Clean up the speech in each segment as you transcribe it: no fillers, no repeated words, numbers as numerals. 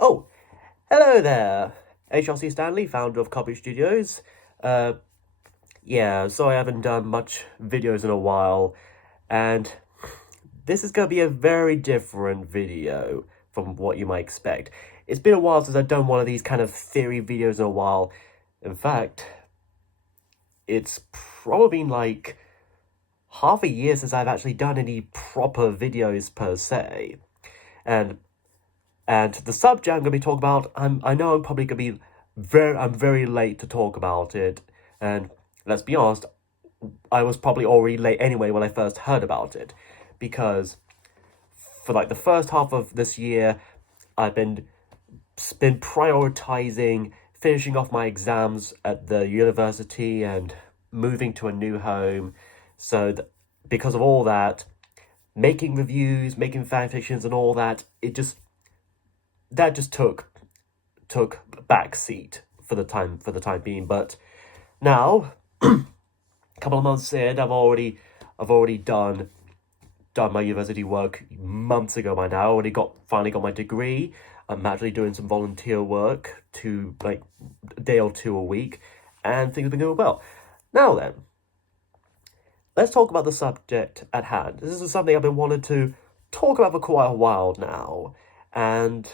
Oh, hello there. HRC Stanley, founder of Copy Studios. Uh, yeah, sorry I haven't done much videos in a while, and this is going to be a very different video from what you might expect. It's been a while since I've done one of these kind of theory videos in a while. In fact, it's probably been like half a year since I've actually done any proper videos per se. And And the subject I'm going to be talking about, I know I'm probably going to be I'm very late to talk about it. And let's be honest, I was probably already late anyway when I first heard about it. Because for like the first half of this year, I've been prioritizing finishing off my exams at the university and moving to a new home. So because of all that, making reviews, making fan fictions and all that, that just took back seat for the time being. But now, a couple of months in, I've already done my university work months ago by now. I already finally got my degree. I'm actually doing some volunteer work to like a day or two a week, and things have been going well. Now then, let's talk about the subject at hand. This is something I've been wanting to talk about for quite a while now, and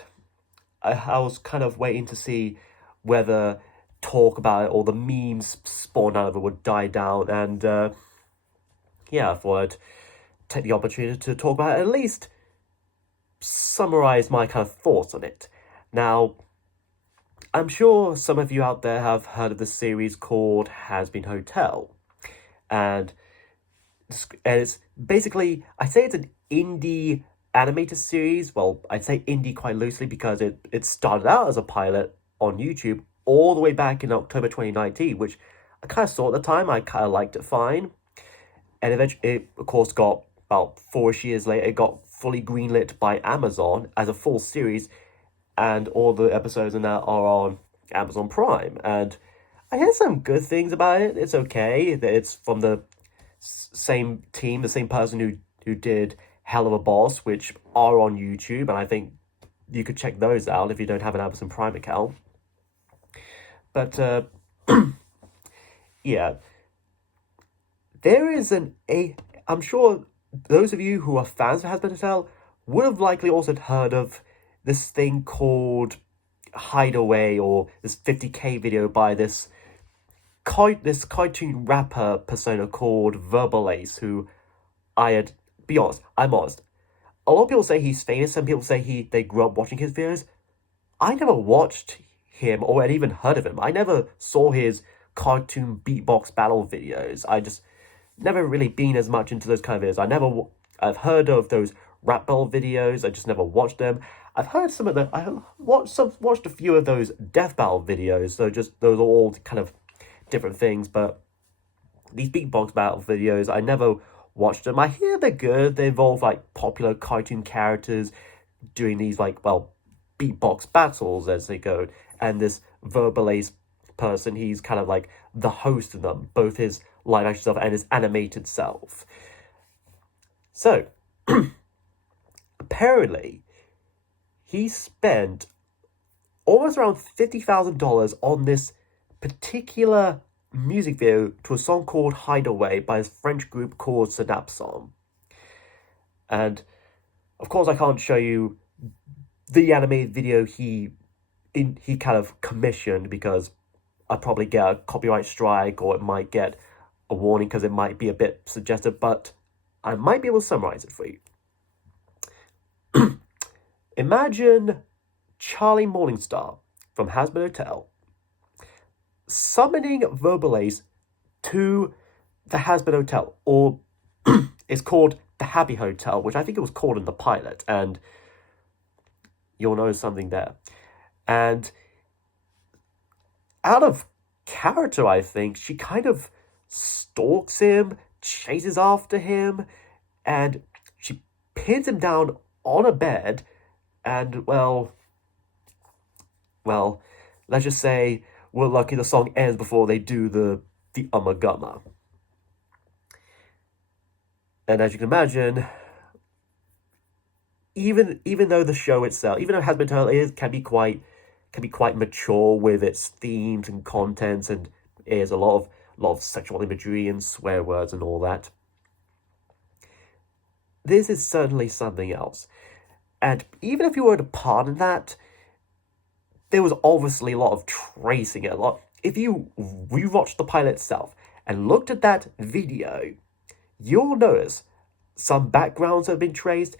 I was kind of waiting to see whether talk about it or the memes spawned out of it would die down. And yeah, I thought I'd take the opportunity to talk about it, at least summarize my kind of thoughts on it. Now, I'm sure some of you out there have heard of this series called Hazbin Hotel. And it's basically, I say it's an indie animated series. Well, I'd say indie quite loosely because it started out as a pilot on YouTube all the way back in October 2019, which I kind of saw at the time. I kind of liked it fine. And eventually, it, of course, got about 4 years later, it got fully greenlit by Amazon as a full series. And all the episodes in that are on Amazon Prime. And I hear some good things about it. It's okay. It's from the same team, the same person who did Hell of a Boss, which are on YouTube, and I think you could check those out if you don't have an Amazon Prime account. But yeah, there is I'm sure those of you who are fans of Hazbin Hotel would have likely also heard of this thing called Hideaway, or this 50K video by this cartoon rapper persona called Verbal Ace, who be honest, I'm honest. A lot of people say he's famous. Some people say they grew up watching his videos. I never watched him or had even heard of him. I never saw his cartoon beatbox battle videos. I just never really been as much into those kind of videos. I've heard of those rap battle videos. I just never watched them. I've heard some of I watched a few of those death battle videos. So just those are all kind of different things. But these beatbox battle videos, I never watched them. I hear they're good. They involve like popular cartoon characters doing these beatbox battles as they go. And this Verbal Ace person, he's kind of like the host of them, both his live action self and his animated self. So apparently he spent almost around $50,000 on this particular music video to a song called Hideaway by his French group called Synapson. And of course I can't show you the animated video he kind of commissioned because I'd probably get a copyright strike, or it might get a warning because it might be a bit suggestive, but I might be able to summarize it for you. Imagine Charlie Morningstar from Hazbin Hotel summoning Verbal Ace to the Hazbin Hotel, or it's called the Happy Hotel, which I think it was called in the pilot, and you'll notice something there. And out of character, I think, she kind of stalks him, chases after him, and she pins him down on a bed, and, well, let's just say we're lucky the song ends before they do the Ummagumma. And as you can imagine, even though the show itself, even though Hazbin Hotel can be quite mature with its themes and contents, and is a lot of sexual imagery and swear words and all that. This is certainly something else. And even if you were to pardon that, there was obviously a lot of tracing it. If you rewatched the pilot itself and looked at that video, you'll notice some backgrounds have been traced,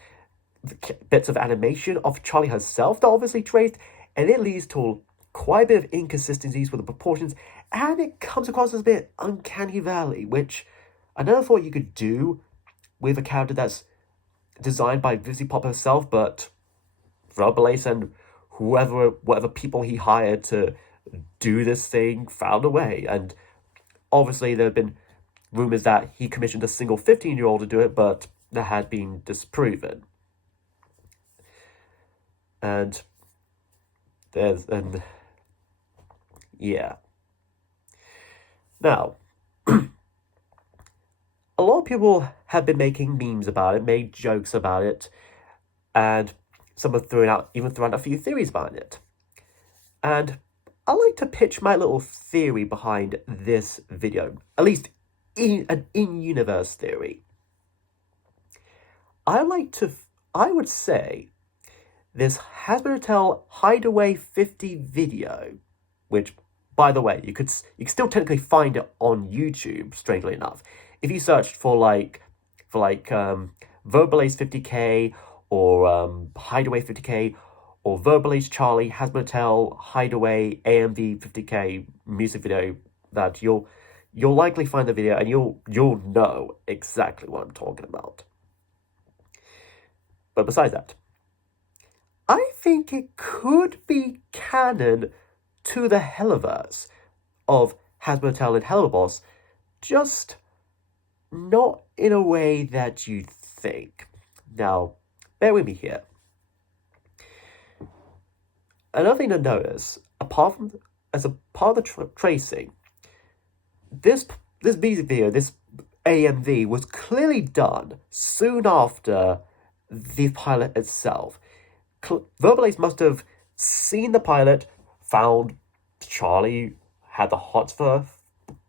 bits of animation of Charlie herself that are obviously traced, and it leads to quite a bit of inconsistencies with the proportions, and it comes across as a bit uncanny valley, which I never thought you could do with a character that's designed by Vizzy Pop herself, but Verbalace and whatever people he hired to do this thing found a way. And obviously there have been rumors that he commissioned a single 15-year-old to do it, but that had been disproven. And yeah. Now, a lot of people have been making memes about it, made jokes about it, and some have thrown out a few theories behind it. And I like to pitch my little theory behind this video, at least an in-universe theory. I would say this Hazbin Hotel Hideaway 50 video, which, by the way, you can still technically find it on YouTube, strangely enough. If you searched for Verbalace 50K or Hideaway 50K or Verbalace Charlie Hazbin Hotel Hideaway AMV 50K music video, that you'll likely find the video and you'll know exactly what I'm talking about. But besides that, I think it could be canon to the Helliverse of Hazbin Hotel and Helliboss, just not in a way that you'd think. Now, bear with me here. Another thing to notice, as a part of the tracing, this music video, this AMV, was clearly done soon after the pilot itself. Verbalace must have seen the pilot, found Charlie had the hots for her,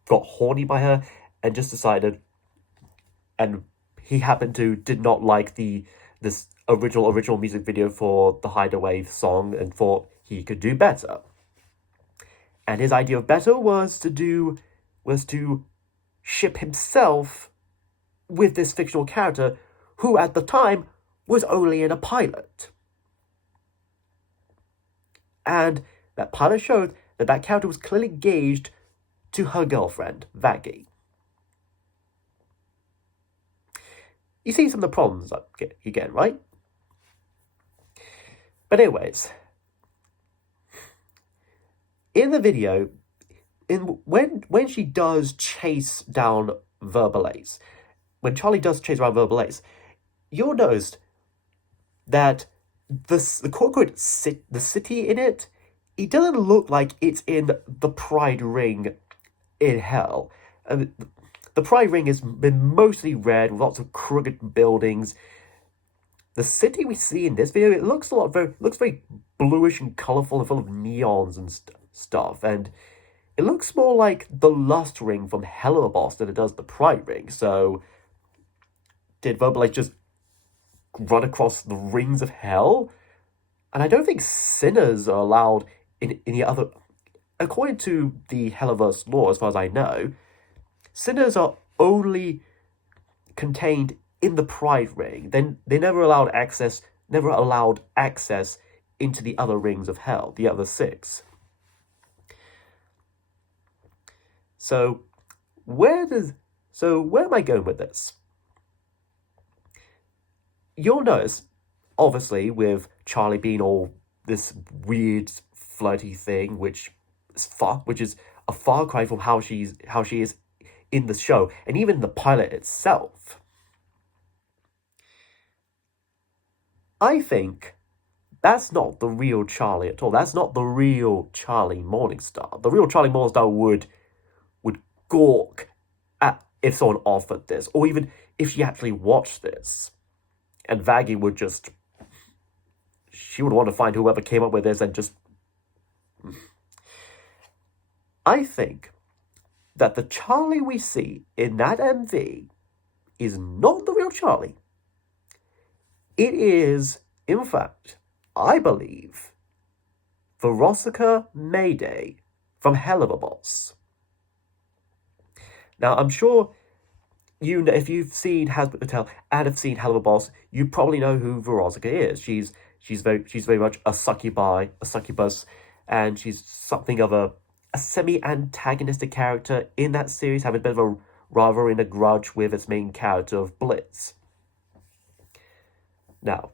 got horny by her, and just decided, and he did not like this original music video for the Hideaway song and thought he could do better. And his idea of better was to ship himself with this fictional character who at the time was only in a pilot. And that pilot showed that character was clearly engaged to her girlfriend, Vaggie. You see some of the problems you get, right? But anyways, in the video, when she does chase down Verbalace, when Charlie does chase around Verbalace, you'll notice that the quote-unquote the city in it doesn't look like it's in the Pride Ring in hell. The Pride Ring has been mostly red, with lots of crooked buildings. The city we see in this video, it looks very bluish and colourful and full of neons and stuff, and it looks more like the Lust Ring from Helliboss than it does the Pride Ring. So, did Verbalace just run across the rings of hell? And I don't think sinners are allowed in the other. According to the Helliverse law, as far as I know, sinners are only contained in the Pride Ring. Then they never allowed access into the other rings of hell, the other 6. So where am I going with this? You'll notice, obviously, with Charlie being all this weird flirty thing, which is a far cry from how she is in the show, and even the pilot itself. I think that's not the real Charlie at all. That's not the real Charlie Morningstar. The real Charlie Morningstar would gawk at if someone offered this, or even if she actually watched this. And Vaggie would just she would want to find whoever came up with this and just... I think that the Charlie we see in that MV is not the real Charlie. It is, in fact, I believe, Veronica Mayday from Hell of a Boss. Now, I'm sure if you've seen Hazbin Hotel and have seen Hell of a Boss, you probably know who Veronica is. She's very much a succubus, and she's something of a semi-antagonistic character in that series, having a bit of a rivalry and a grudge with its main character of Blitz. Now,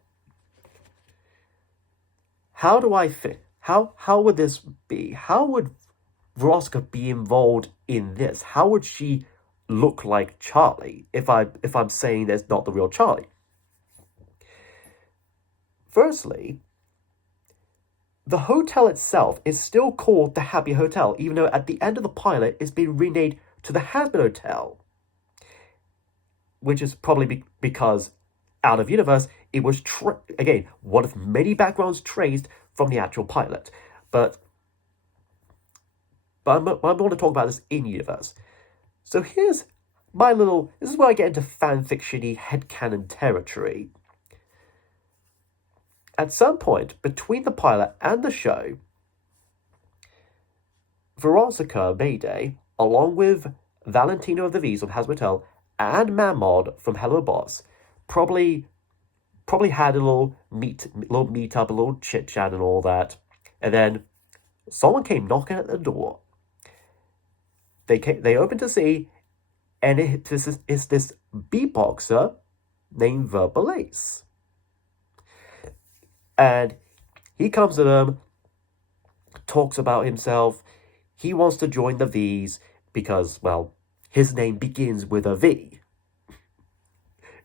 how do I think? How would this be? How would Veronica be involved in this? How would she look like Charlie if I'm saying there's not the real Charlie? Firstly, the hotel itself is still called the Happy Hotel, even though at the end of the pilot it's been renamed to the Hazbin Hotel, which is probably because out of universe it was again one of many backgrounds traced from the actual pilot, but I want to talk about this in universe. So here's my little... This is where I get into fanfiction-y headcanon territory. At some point between the pilot and the show, Veronica Mayday, along with Valentino of the V's from Hazbin Hotel and Mammon from Hello Boss, probably had a little meet up, a little chit chat and all that, and then someone came knocking at the door. They opened to see, and it's this beatboxer named Verbal Ace. And he comes to them, talks about himself. He wants to join the V's because, well, his name begins with a V.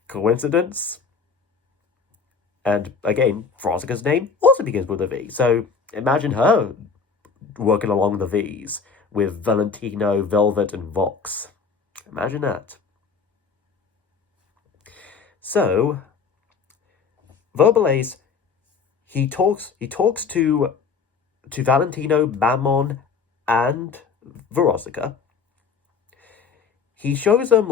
Coincidence? And again, Veronica's name also begins with a V. So imagine her working along the V's with Valentino, Velvet, and Vox. Imagine that. So, Verbal Ace, he talks to Valentino, Mammon, and Veronica. He shows them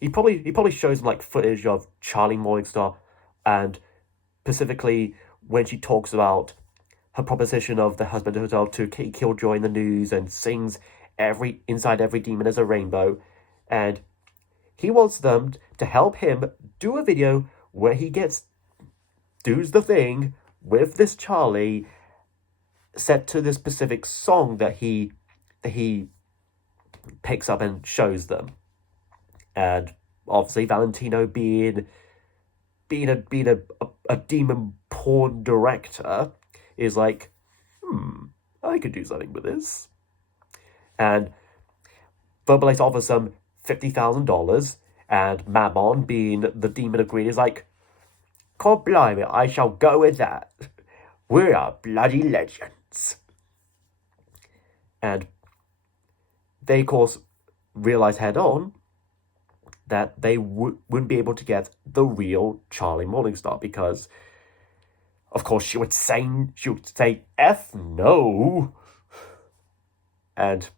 he probably shows them footage of Charlie Morningstar, and specifically when she talks about her proposition of the Hazbin Hotel to Killjoy in the news and sings inside every demon is a rainbow, and he wants them to help him do a video where he does the thing with this Charlie set to this specific song that he picks up and shows them. And obviously Valentino being a demon porn director is like, I could do something with this. And Verbal Ace offers them $50,000, and Mammon, being the demon of greed, is like, God blimey, I shall go with that. We are bloody legends. And they, of course, realize head on that they wouldn't be able to get the real Charlie Morningstar because, of course, she would say F no. And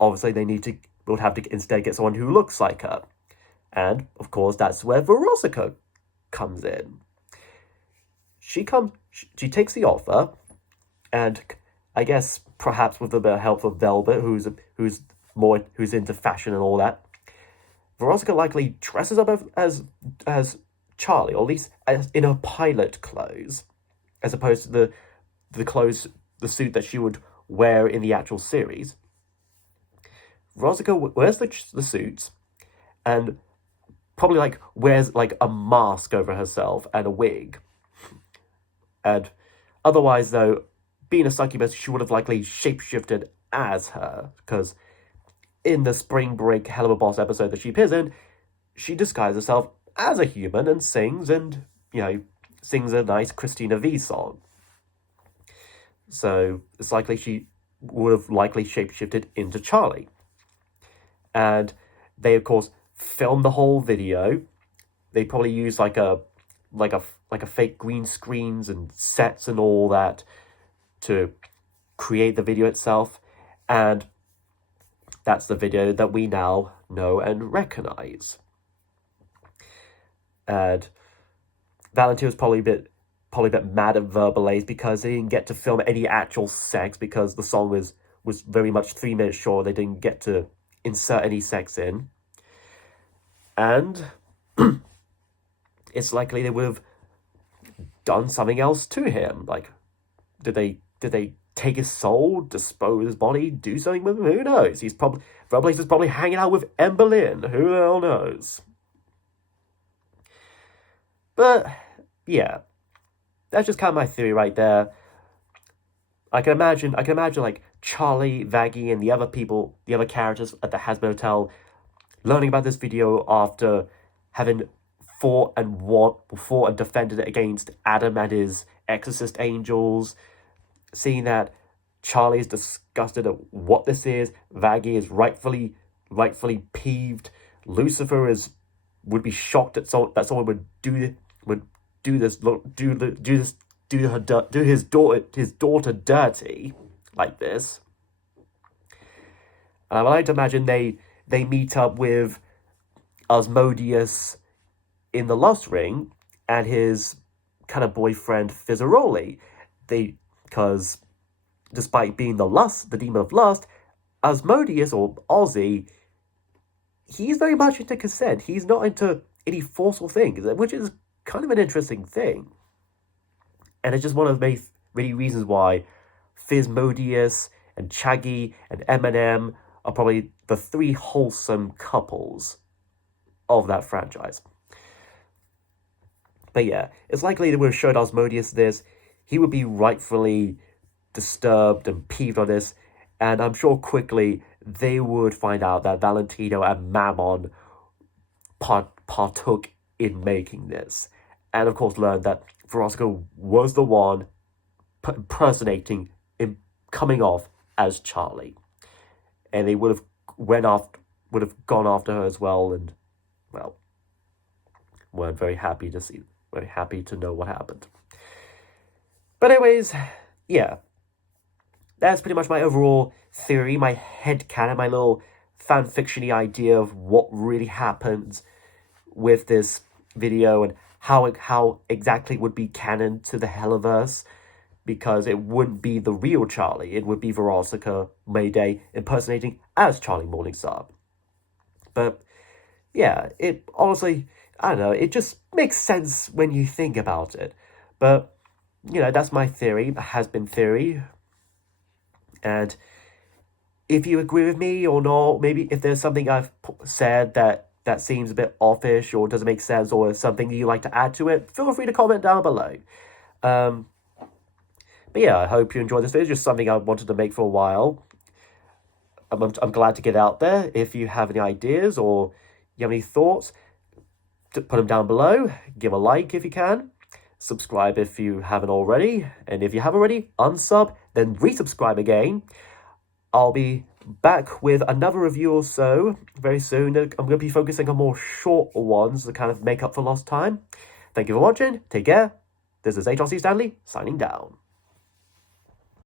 obviously they would have to instead get someone who looks like her. And, of course, that's where Veronica comes in. She takes the offer, and I guess perhaps with the help of Velvet, who's into fashion and all that, Veronica likely dresses up as Charlie, or at least in her pilot clothes, as opposed to the suit that she would wear in the actual series. Veronica wears the suits, and probably wears a mask over herself and a wig. And otherwise, though, being a succubus, she would have likely shapeshifted as her, because in the Spring Break Hell of a Boss episode that she appears in, she disguises herself as a human and sings a nice Christina V song. So it's likely she would have shapeshifted into Charlie. And they, of course, filmed the whole video. They probably used like a fake green screens and sets and all that to create the video itself, and that's the video that we now know and recognize. And Valentine was probably a bit mad at Verbalaze because they didn't get to film any actual sex because the song was very much 3 minutes short. They didn't get to insert any sex in. And it's likely they would have done something else to him. Like, did they take his soul, dispose his body, do something with him? Who knows? Verbalaze is probably hanging out with Ember Lynn. Who the hell knows? But yeah, that's just kind of my theory right there. I can imagine like Charlie, Vaggie, and the other characters at the Hazbin Hotel learning about this video after having fought and defended it against Adam and his exorcist angels, seeing that Charlie is disgusted at what this is, Vaggie is rightfully peeved, Lucifer would be shocked that someone would do his daughter dirty like this. And I would like to imagine they meet up with Asmodeus in the Lost Ring and his kind of boyfriend Fizzaroli. Because despite being the demon of lust, Asmodeus, or Ozzy, he's very much into consent. He's not into any forceful things, which is kind of an interesting thing. And it's just one of the many reasons why Fizzmodius and Chaggy and Eminem are probably the 3 wholesome couples of that franchise. But yeah, it's likely they would have showed Asmodeus this. He would be rightfully disturbed and peeved on this, and I'm sure quickly they would find out that Valentino and Mammon partook in making this. And of course learned that Veronica was the one impersonating him, coming off as Charlie. And they would have gone after her as well, and well, weren't very happy to know what happened. But anyways, yeah, that's pretty much my overall theory, my headcanon, my little fanfiction-y idea of what really happens with this video and how exactly it would be canon to the Helliverse, because it wouldn't be the real Charlie. It would be Veronica Mayday impersonating as Charlie Morningstar. But yeah, it honestly, I don't know, it just makes sense when you think about it. But, you know, that's my theory, Hazbin theory. And if you agree with me or not, maybe if there's something I've said that seems a bit offish or doesn't make sense, or something you'd like to add to it, feel free to comment down below. But yeah, I hope you enjoyed this video. It's just something I wanted to make for a while. I'm glad to get out there. If you have any ideas or you have any thoughts, put them down below. Give a like if you can. Subscribe if you haven't already. And if you have already, unsub, then resubscribe again. I'll be back with another review or so very soon. I'm going to be focusing on more short ones to kind of make up for lost time. Thank you for watching. Take care. This is HRC Stanley, signing down.